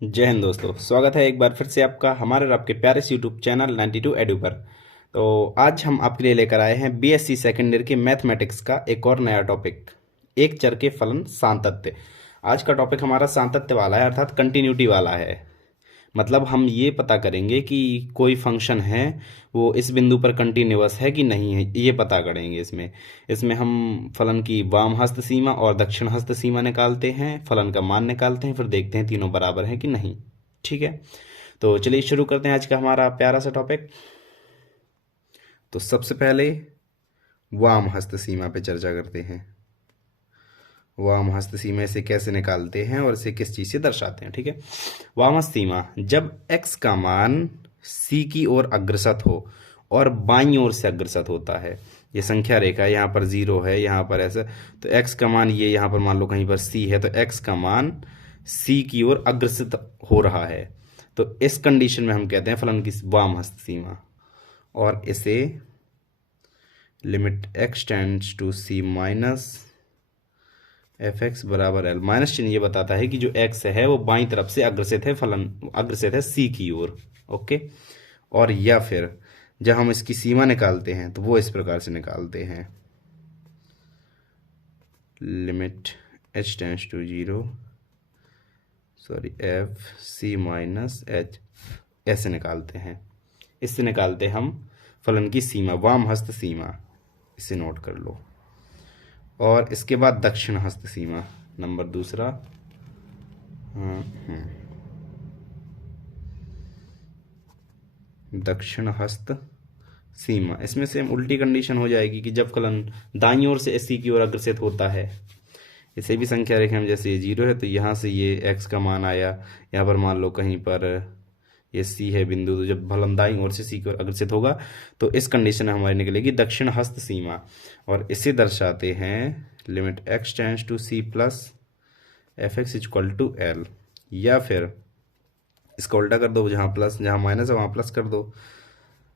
जय हिंद दोस्तों, स्वागत है एक बार फिर से आपका हमारे और आपके प्यारे से यूट्यूब चैनल 92 एडू पर। तो आज हम आपके लिए लेकर आए हैं बीएससी सेकेंड ईयर के मैथमेटिक्स का एक और नया टॉपिक, एक चर के फलन सातत्य। आज का टॉपिक हमारा सातत्य वाला है, अर्थात कंटिन्यूटी वाला है। मतलब हम ये पता करेंगे कि कोई फंक्शन है वो इस बिंदु पर कंटिन्यूअस है कि नहीं है, ये पता करेंगे। इसमें इसमें हम फलन की वाम हस्त सीमा और दक्षिण हस्त सीमा निकालते हैं, फलन का मान निकालते हैं, फिर देखते हैं तीनों बराबर हैं कि नहीं। ठीक है, तो चलिए शुरू करते हैं आज का हमारा प्यारा सा टॉपिक। तो सबसे पहले वाम हस्त सीमा पे चर्चा करते हैं। वाम हस्त सीमा इसे कैसे निकालते हैं और इसे किस चीज़ से दर्शाते हैं। ठीक है, वाम हस्त सीमा जब x का मान c की ओर अग्रसर हो और बाईं ओर से अग्रसर होता है। ये संख्या रेखा है, यहाँ पर 0 है, यहाँ पर ऐसा, तो x का मान ये यहाँ पर मान लो कहीं पर c है, तो x का मान c की ओर अग्रसर हो रहा है। तो इस कंडीशन में हम कहते हैं फलन की वाम हस्त सीमा, और इसे limit x tends to c minus F X बराबर एल। माइनस चिन्ह ये बताता है कि जो एक्स है वो बाईं तरफ से अग्रसित है, फलन अग्रसित है सी की ओर। ओके, और या फिर जब हम इसकी सीमा निकालते हैं तो वो इस प्रकार से निकालते हैं, limit H tends to zero, sorry F C minus H, ऐसे निकालते हैं। इससे निकालते हम फलन की सीमा, वाम हस्त सीमा, इसे नोट कर लो। और इसके बाद दक्षिण हस्त सीमा नंबर दूसरा। दक्षिण हस्त सीमा, इसमें सेम उल्टी कंडीशन हो जाएगी कि जब फलन दाईं ओर से सी की ओर अग्रसित होता है, इसे भी संख्या रेखा में जैसे ये 0 है तो यहाँ से ये x का मान आया, यहाँ पर मान लो कहीं पर ये c है बिंदु, तो जब फलन दाईं ओर से सी की ओर अग्रसित होगा तो इस कंडीशन में हमारी निकलेगी दक्षिण हस्त सीमा, और इसे दर्शाते हैं limit x tends to c plus F X equal to L. या फिर इसका उल्टा कर दो, जहाँ प्लस जहाँ माइनस है वहाँ प्लस कर दो,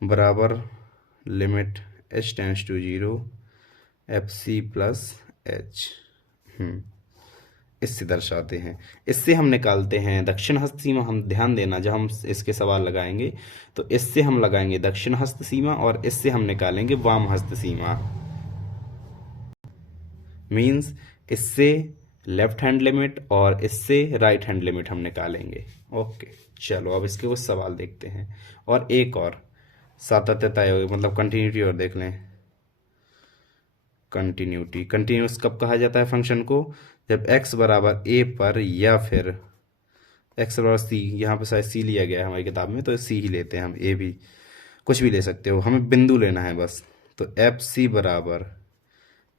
बराबर limit h tends to zero F C plus H. इससे दर्शाते हैं। इससे हम निकालते हैं दक्षिण हस्त सीमा। हम ध्यान देना, जब हम इसके सवाल लगाएंगे तो इससे हम लगाएंगे दक्षिण हस्त सीमा और इससे हम निकालेंगे वाम हस्त सीमा। मीन्स इससे लेफ्ट हैंड लिमिट और इससे राइट हैंड लिमिट हम निकालेंगे। ओके, चलो अब इसके कुछ सवाल देखते हैं। और एक और सातत्यता मतलब कंटिन्यूटी और देख लें। कंटिन्यूटी, कंटिन्यूस कब कहा जाता है फंक्शन को? जब x बराबर a पर, या फिर x बराबर c, यहाँ पे शायद c लिया गया है हमारी किताब में तो c ही लेते हैं हम, a भी कुछ भी ले सकते हो, हमें बिंदु लेना है बस। तो एफ सी बराबर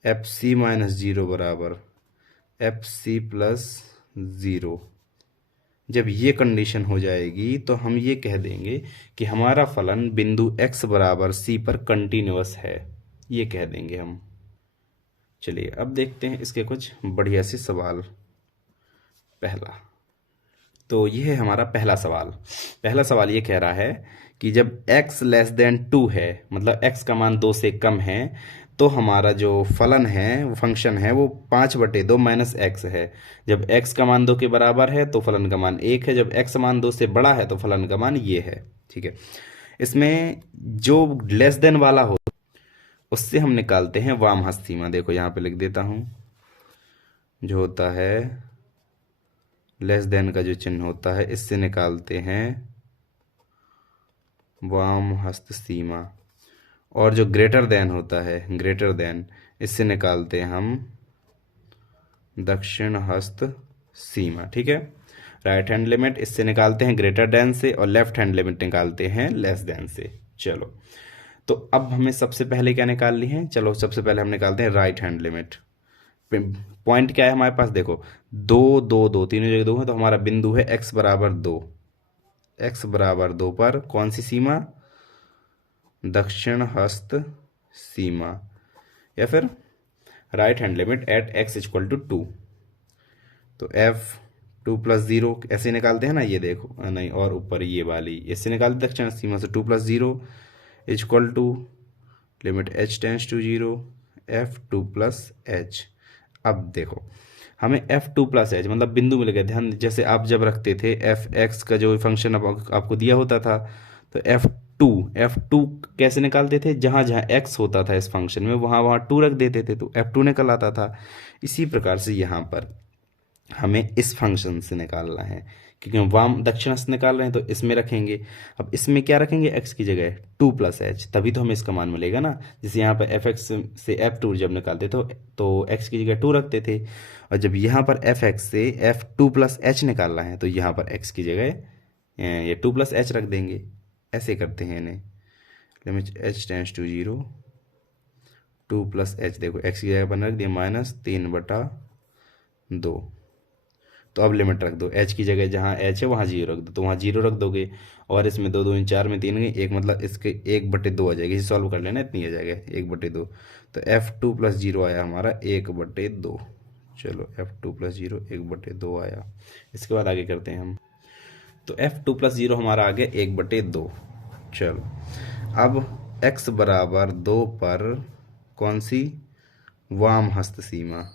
एफ सी माइनस जीरो बराबर एफ सी प्लस ज़ीरो। जब ये कंडीशन हो जाएगी तो हम ये कह देंगे कि हमारा फलन बिंदु x बराबर c पर कंटिन्यूअस है, ये कह देंगे हम। चलिए अब देखते हैं इसके कुछ बढ़िया से सवाल। पहला, तो ये है हमारा पहला सवाल। पहला सवाल ये कह रहा है कि जब x लेस देन 2 है, मतलब x का मान 2 से कम है, तो हमारा जो फलन है, वो फंक्शन है, वो 5/2 माइनस एक्स है। जब x का मान 2 के बराबर है तो फलन का मान 1 है, जब x मान 2 से बड़ा है तो फलन का मान ये है। ठीक है, इसमें जो लेस देन वाला हो उससे हम निकालते हैं वाम हस्त सीमा। देखो यहाँ पे लिख देता हूँ, जो होता है लेस देन का जो चिन्ह होता है, इससे निकालते हैं वाम हस्त सीमा। और जो ग्रेटर देन होता है, ग्रेटर देन, इससे निकालते हैं हम दक्षिण हस्त सीमा। ठीक है, राइट हैंड लिमिट इससे निकालते हैं ग्रेटर देन से, और लेफ्ट हैंड लिमिट निकालते हैं लेस देन से। चलो, तो अब हमें सबसे पहले क्या निकालनी है? चलो सबसे पहले हम निकालते हैं राइट हैंड लिमिट। पॉइंट क्या है हमारे पास? देखो, 2 2 2 तीनों जगह 2 है, तो हमारा बिंदु है x बराबर 2। x बराबर 2 पर कौन सी सीमा? दक्षिण हस्त सीमा, या फिर right hand limit at x equal to 2। तो f 2 प्लस 0 ऐसे निकालते हैं ना, ये देखो, नहीं, और ऊपर ये वाली इससे निकालते दक्षिण सीमा से 2 plus 0 equal to limit h tends to 0 f 2 प्लस h। अब देखो, हमें f2+h मतलब बिंदु मिल गया। ध्यान, जैसे आप जब रखते थे f(x) का जो फंक्शन आपको दिया होता था, तो f2 कैसे निकालते थे, जहाँ जहाँ x होता था इस फंक्शन में वहाँ वहाँ 2 रख देते थे तो f2 निकल आता था। इसी प्रकार से यहाँ पर हमें इस फंक्शन से निकालना है, क्योंकि हम वाम दक्षिणास्त निकाल रहे हैं तो इसमें रखेंगे। अब इसमें क्या रखेंगे, x की जगह 2+h, तभी तो हमें इसका मान मिलेगा ना। जैसे यहाँ पर fx से f2 जब निकालते तो x की जगह 2 रखते थे, और जब यहाँ पर fx से f2+h निकालना है तो यहाँ पर x की जगह ये 2+h रख देंगे। ऐसे करते हैं इन्हें। Limit h tends to 0, 2+h, देखो x की जगह पर रख दिया -3/2। तो अब लिमिट रख दो, h की जगह जहाँ h है वहाँ 0 रख दो, तो वहाँ 0 रख दोगे। और इसमें 2 2 4 में 3 गई, एक मतलब इसके 1/2 आ जाएगी। इसे सॉल्व कर लेना, इतनी आ जाएगा 1/2। तो f2+0 आया हमारा 1/2। चलो f2+0 1/2 आया। इसके बाद आगे करते हैं हम। तो f2+0 हमारा आ गया 1/2। चलो अब x बराबर 2 पर कौन सी वाम हस्त सीमा,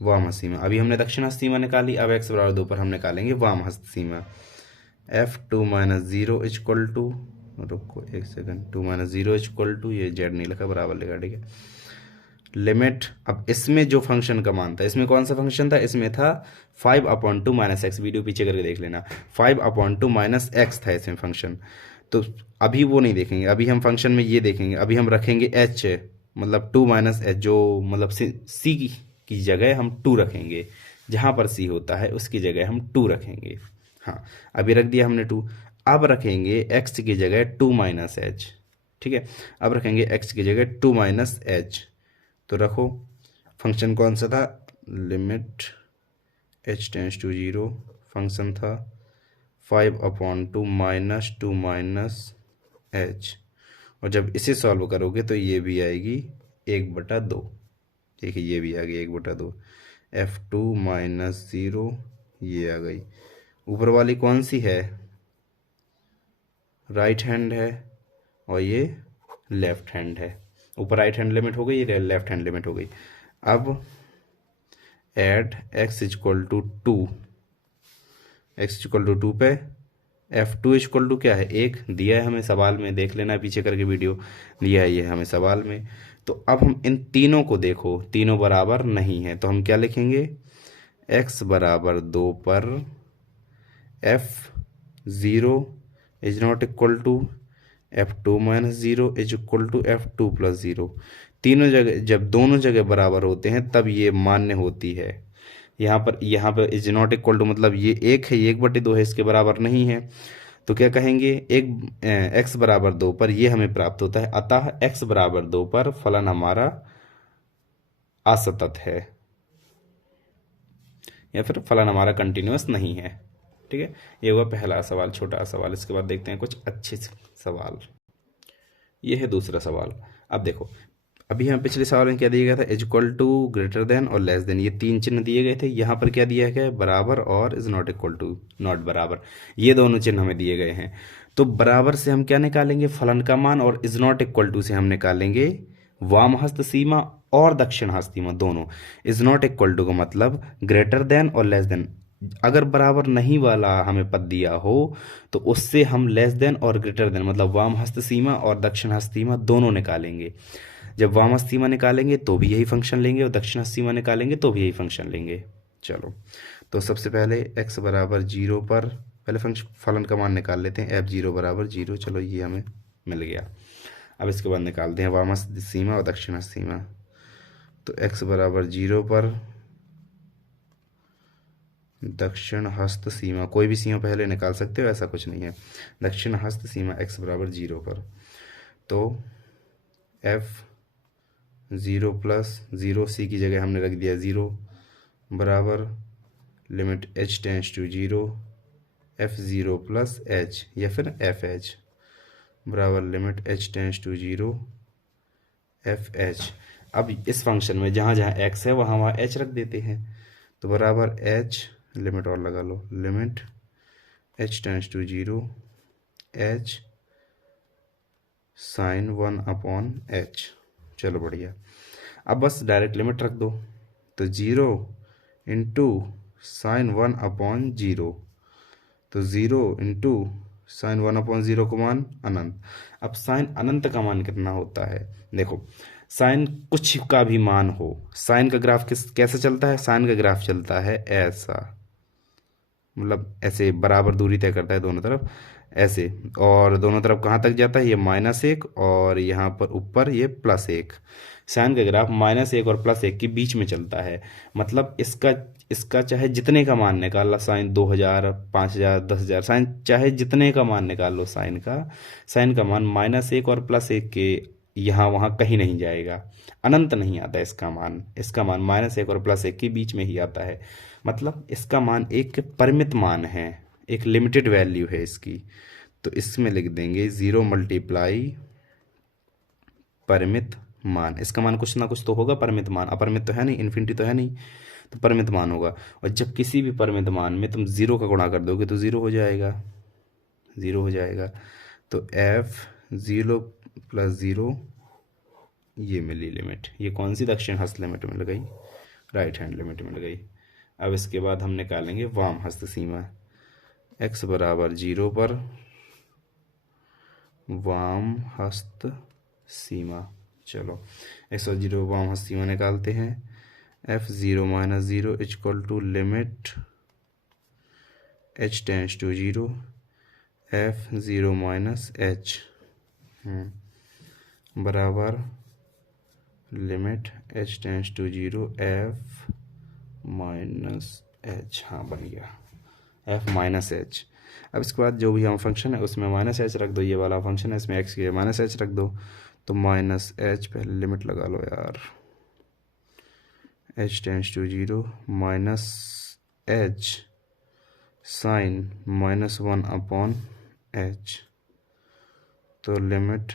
वाम हस्त सीमा। अभी हमने दक्षिण हस्त सीमा निकाली, अब x बराबर 2 पर हम निकालेंगे वाम हस्त सीमा। f2-0 इक्वल टू, रुको एक सेकंड, 2-0 इक्वल टू, ये जेड नहीं लिखा, बराबर लिखा, ठीक है। लिमिट, अब इसमें जो फंक्शन का मान था, इसमें कौन सा फंक्शन था, इसमें था 5/2 - x, वीडियो पीछे करके देख लेना। 5/2 - x था इसमें फंक्शन। तो अभी वो नहीं देखेंगे, अभी हम फंक्शन में ये देखेंगे। अभी हम रखेंगे h, मतलब 2 - h, जो मतलब c की जगह हम 2 रखेंगे। जहाँ पर c होता है उसकी जगह हम 2 रखेंगे। हाँ, अभी रख दिया हमने 2। अब रखेंगे x की जगह 2 - h, ठीक है। अब रखेंगे x की जगह 2 - h। तो रखो, फंक्शन कौन सा था, limit h tends to 0, function था 5/2 - 2 - h। और जब इसे सॉल्व करोगे तो ये भी आएगी 1/2। देखिए ये भी आ गई 1/2। f2-0 ये आ गई। ऊपर वाली कौन सी है, राइट हैंड है, और ये लेफ्ट हैंड है। ऊपर राइट हैंड लिमिट हो गई, ये लेफ्ट हैंड लिमिट हो गई। अब at x equal to 2, x equal to 2 पे f2 इक्वल टू क्या है, 1 दिया है हमें सवाल में, देख लेना पीछे करके वीडियो, दिया है ये हमें सवाल में। तो अब हम इन तीनों को देखो, तीनों बराबर नहीं है, तो हम क्या लिखेंगे, x बराबर 2 पर f0 is not equal to f2-0 is equal to f2+0। तीनों जगह, जब दोनों जगह बराबर होते हैं तब ये मान्य होती है। यहाँ पर इज नॉट इक्वल टू मतलब ये 1 है, ये 1/2 है, इसके बराबर नहीं है। तो क्या कहेंगे, x बराबर 2 पर ये हमें प्राप्त होता है, अतः x बराबर 2 पर फलन हमारा असतत है, या फिर फलन हमारा कंटिन्यूअस नहीं है। ठीक है, ये हुआ पहला सवाल, छोटा सवाल। इसके बाद देखते हैं कुछ अच्छे सवाल। ये है दूसरा सवाल। अब देखो, अभी हमें पिछले सवाल में क्या दिया गया था, is equal to, greater than और लेस देन, ये 3 चिन्ह दिए गए थे। यहाँ पर क्या दिया गया है, बराबर और is not equal to, not बराबर, ये दोनों चिन्ह हमें दिए गए हैं। तो बराबर से हम क्या निकालेंगे, फलन का मान, और इज नॉट इक्वल टू से हम निकालेंगे वाम हस्त सीमा और दक्षिण हस्त सीमा दोनों। इज नॉट इक्वल टू का मतलब ग्रेटर देन और लेस देन। अगर बराबर नहीं वाला हमें पद दिया हो तो उससे हम लेस देन और ग्रेटर देन मतलब वाम हस्त सीमा और दक्षिण हस्त सीमा दोनों निकालेंगे। जब वाम हस्त सीमा निकालेंगे तो भी यही फंक्शन लेंगे, और दक्षिण हस्त सीमा निकालेंगे तो भी यही फंक्शन लेंगे। चलो, तो सबसे पहले x बराबर 0 पर पहले फंक्शन फलन का मान निकाल लेते हैं, f0 बराबर 0। चलो, ये हमें मिल गया। अब इसके बाद निकालते हैं वाम हस्त सीमा और दक्षिण हस्त सीमा। तो x बराबर 0 पर दक्षिण हस्त सीमा, कोई भी सीमा पहले निकाल सकते हो, ऐसा कुछ नहीं है। दक्षिण हस्त सीमा x बराबर 0 पर, तो f0+0, c की जगह हमने रख दिया 0, बराबर limit h tends to 0, f0+h या फिर fh, बराबर limit h tends to 0, fh। अब इस फंक्शन में जहाँ जहाँ x है वहाँ वहाँ h रख देते हैं, तो बराबर h, लिमिट और लगा लो, limit h tends to 0, h sin 1/h। चलो बढ़िया। अब बस डायरेक्ट लिमिट रख दो, तो 0 इंटू साइन 1/0, तो 0 इंटू साइन 1/0 का मान अनंत। अब साइन अनंत का मान कितना होता है? देखो, साइन कुछ का भी मान हो, साइन का ग्राफ कैसे चलता है? साइन का ग्राफ चलता है ऐसा, मतलब ऐसे बराबर दूरी तय करता है दोनों तरफ ऐसे, और दोनों तरफ कहाँ तक जाता है? ये -1 और यहाँ पर ऊपर ये +1। साइन का ग्राफ -1 और +1 के बीच में चलता है। मतलब इसका इसका चाहे जितने का मान निकाल लो, साइन 2000, 5000, 10,000, साइन चाहे जितने का मान निकाल लो साइन का मान -1 और +1 के यहाँ वहाँ कहीं नहीं जाएगा, अनंत नहीं आता इसका मान -1 और +1 के बीच में ही आता है। मतलब इसका मान एक परिमित मान है, एक लिमिटेड वैल्यू है इसकी। तो इसमें लिख देंगे 0 मल्टीप्लाई परिमित मान। इसका मान कुछ ना कुछ तो होगा, परिमित मान, अपरिमित तो है नहीं, इन्फिनिटी तो है नहीं, तो परिमित मान होगा। और जब किसी भी परिमित मान में तुम 0 का गुणा कर दोगे तो 0 हो जाएगा, 0 हो जाएगा। तो f0 + 0 ये मिली लिमिट। ये कौन सी? दक्षिण हस्त लिमिट मिल गई, राइट हैंड लिमिट मिल गई। अब इसके बाद हम निकालेंगे वाम हस्त सीमा। x = 0 पर वाम हस्त सीमा। चलो x = 0 वाम हस्त सीमा निकालते हैं। f0 - 0 = limit h tends to 0 f0 - h बराबर limit h tends to 0 f -h। हाँ, बन गया f -h। अब इसके बाद जो भी हम फंक्शन है उसमें -h रख दो, ये वाला फंक्शन है इसमें x के -h रख दो, तो -h, पहले लिमिट लगा लो यार, h tends to 0 -h sine -1/h, तो लिमिट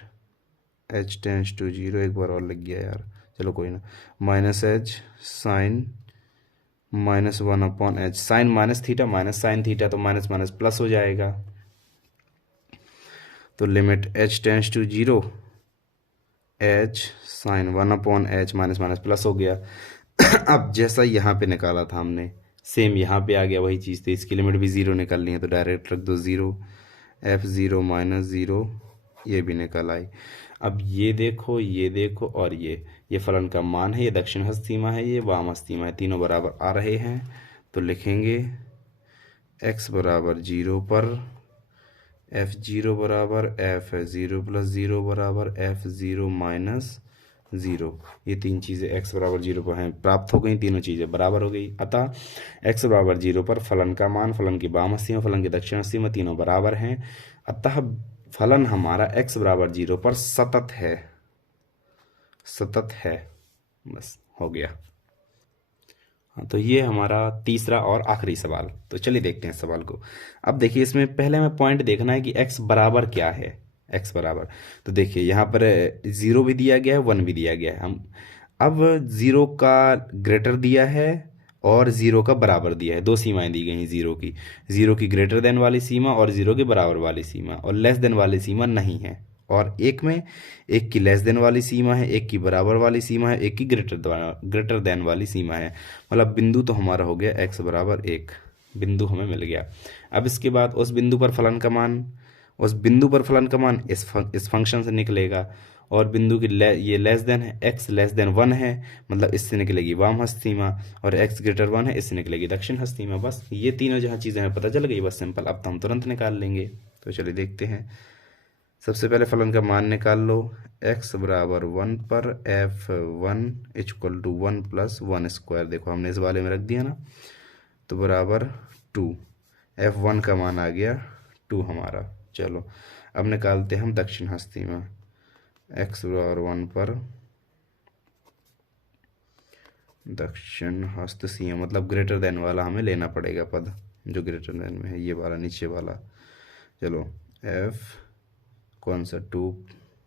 h टेंड्स टू 0, एक बार और लग गया यार, चलो कोई ना, -h sine -1/h, sine -theta minus sine theta, तो माइनस माइनस प्लस हो जाएगा, तो limit h tends to 0 h sine 1/h minus minus plus हो गया। अब जैसा यहाँ पे निकाला था हमने, सेम यहाँ पे आ गया वही चीज़, तो इसकी लिमिट भी 0 निकालनी है, तो डायरेक्ट रख दो 0, f0 - 0, ये भी निकल आई। अब ये देखो और ये फलन का मान है, ये दक्षिण हस्त सीमा है, ये वाम हस्त सीमा है, तीनों बराबर आ रहे हैं। तो लिखेंगे x = 0 पर f0 बराबर f0 + 0 बराबर f0 - 0। ये तीन चीज़ें x = 0 पर हैं, प्राप्त हो गई, तीनों चीज़ें बराबर हो गई। अतः x = 0 पर फलन का मान, फलन की वाम हस्त सीमा, फलन की दक्षिण हस्त सीमा तीनों बराबर हैं। अतः फलन हमारा x = 0 पर सतत है। बस हो गया। हाँ, तो ये हमारा तीसरा और आखिरी सवाल। तो चलिए देखते हैं सवाल को। अब देखिए, इसमें पहले हमें पॉइंट देखना है कि x बराबर क्या है। x बराबर, तो देखिए यहाँ पर 0 भी दिया गया है, 1 भी दिया गया है। हम अब 0 का ग्रेटर दिया है और 0 का बराबर दिया है, दो सीमाएं दी गई हैं 0 की ग्रेटर देन वाली सीमा और 0 के बराबर वाली सीमा, और लेस देन वाली सीमा नहीं है। और एक की लेस देन वाली सीमा है, एक की बराबर वाली सीमा है, एक की ग्रेटर देन वाली सीमा है। मतलब बिंदु तो हमारा हो गया x = 1, बिंदु हमें मिल गया। अब इसके बाद उस बिंदु पर फलन का मान इस फंक्शन से निकलेगा, और बिंदु की ये लेस देन है, x लेस देन 1 है, मतलब इससे निकलेगी वाम हस्त सीमा, और x ग्रेटर 1 है, इससे निकलेगी दक्षिण हस्त सीमा। बस ये तीनों जहाँ चीज़ें हमें पता चल गई, बस सिंपल, अब तो हम तुरंत निकाल लेंगे। तो चलिए देखते हैं। सबसे पहले फलन का मान निकाल लो। x = 1 पर f1 = 1 + 1², देखो हमने इस वाले में रख दिया ना, तो बराबर 2, f1 का मान आ गया 2 हमारा। चलो अब निकालते हैं हम दक्षिण हस्त सीमा। x = 1 पर दक्षिण हस्त सीमा, मतलब ग्रेटर देन वाला हमें लेना पड़ेगा पद, जो ग्रेटर देन में है, ये वाला नीचे वाला। चलो f कौन सा 2,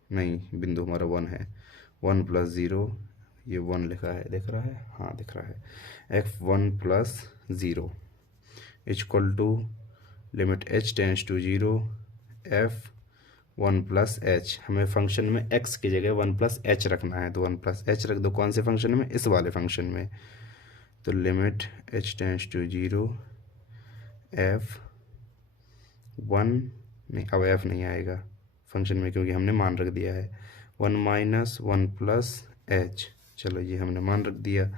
नहीं, बिंदु हमारा 1 है, 1 + 0, ये 1 लिखा है, दिख रहा है, हाँ दिख रहा है, f1 + 0 = limit h tends to 0 f1 + h। हमें फंक्शन में x की जगह 1 + h रखना है, तो 1 + h रख दो। कौन से फंक्शन में? इस वाले फंक्शन में। तो limit h tends to 0 f 1 नहीं, अब f नहीं आएगा फंक्शन में क्योंकि हमने मान रख दिया है 1 माइनस 1 प्लस h। चलो ये हमने मान रख दिया।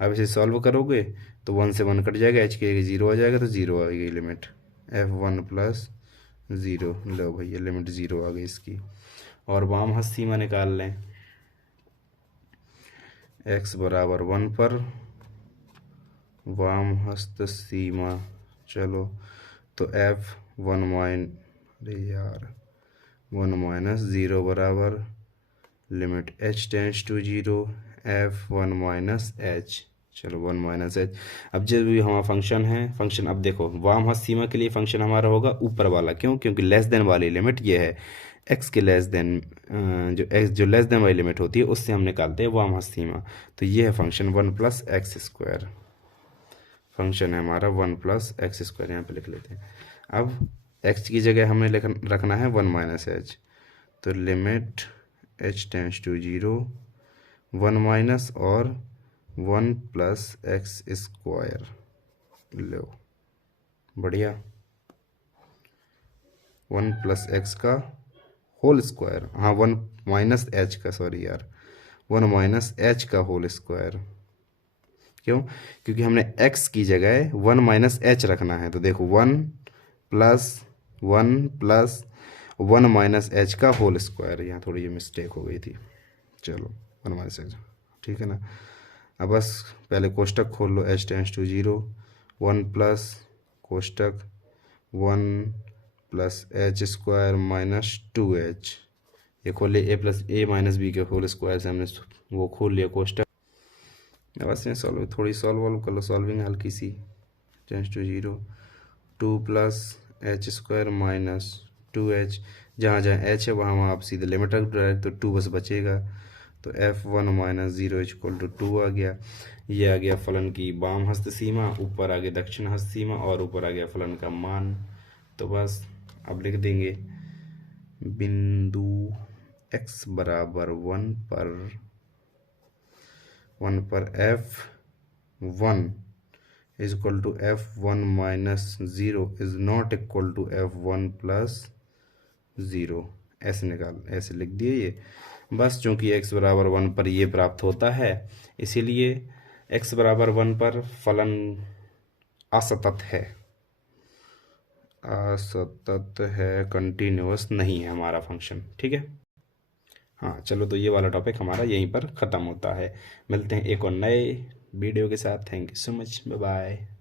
अब इसे सॉल्व करोगे तो 1 से 1 कट जाएगा, h के 0 आ जाएगा, तो 0 आ गई लिमिट f1 प्लस 0। लो भैया लिमिट 0 आ गई इसकी। और वाम हस्त सीमा निकाल लें। x बराबर 1 पर वाम हस्त सीमा, चलो तो f1 माइनस 0 बराबर limit h tends to 0 f1 minus h। चलो 1 माइनस एच। अब जब भी हमारा फंक्शन है, फंक्शन अब देखो वाम हस्त सीमा के लिए फंक्शन हमारा होगा ऊपर वाला, क्यों? क्योंकि लेस देन वाली लिमिट ये है, x के लेस देन जो लेस देन वाली लिमिट होती है उससे हम निकालते हैं वाम हस्त सीमा। तो ये है function 1 plus X square, function है हमारा 1 प्लस एक्स स्क्वायर, यहाँ पे लिख लेते हैं। अब x की जगह हमें रखना है 1 माइनस एच, तो limit h tends to 0 1 minus और 1 प्लस एक्स स्क्वायर। लो बढ़िया, 1 प्लस एक्स का होल स्क्वायर, हाँ 1 माइनस एच का, सॉरी यार 1 माइनस एच का होल स्क्वायर। क्यों? क्योंकि हमने x की जगह 1 माइनस एच रखना है। तो देखो 1 प्लस 1 माइनस एच का होल स्क्वायर, यहाँ थोड़ी ये मिस्टेक हो गई थी। चलो 1 माइनस एच, ठीक है ना। अब बस पहले कोष्टक खोल लो, h टेंड्स टू 0 1 प्लस कोष्टक 1 plus h square minus 2h, ये खोल लिया, a plus a minus B के होल स्क्वायर से हमने वो खोल लिया कोष्टक। बस में सॉल्व थोड़ी सॉल्व कर लो, सॉल्विंग हल्की सी। Tends to 0 2 plus h square minus 2h, जहाँ जहाँ h है वहाँ आप सीधे लिमिट रख डायरेक्ट, तो 2 बस बचेगा। तो f1 माइनस 0 इक्वल टू 2 आ गया। ये आ गया फलन की वाम हस्त सीमा, ऊपर आ गया दक्षिण हस्त सीमा, और ऊपर आ गया फलन का मान। तो बस अब लिख देंगे बिंदु x बराबर 1 पर f1 is equal to f1 minus 0 is not equal to f1 plus 0। ऐसे लिख दिए ये। बस चूंकि x बराबर 1 पर ये प्राप्त होता है, इसीलिए x बराबर 1 पर फलन असतत है, कंटिन्यूअस नहीं है हमारा फंक्शन, ठीक है। हाँ चलो, तो ये वाला टॉपिक हमारा यहीं पर ख़त्म होता है। मिलते हैं एक और नए वीडियो के साथ। Thank you so much, bye bye.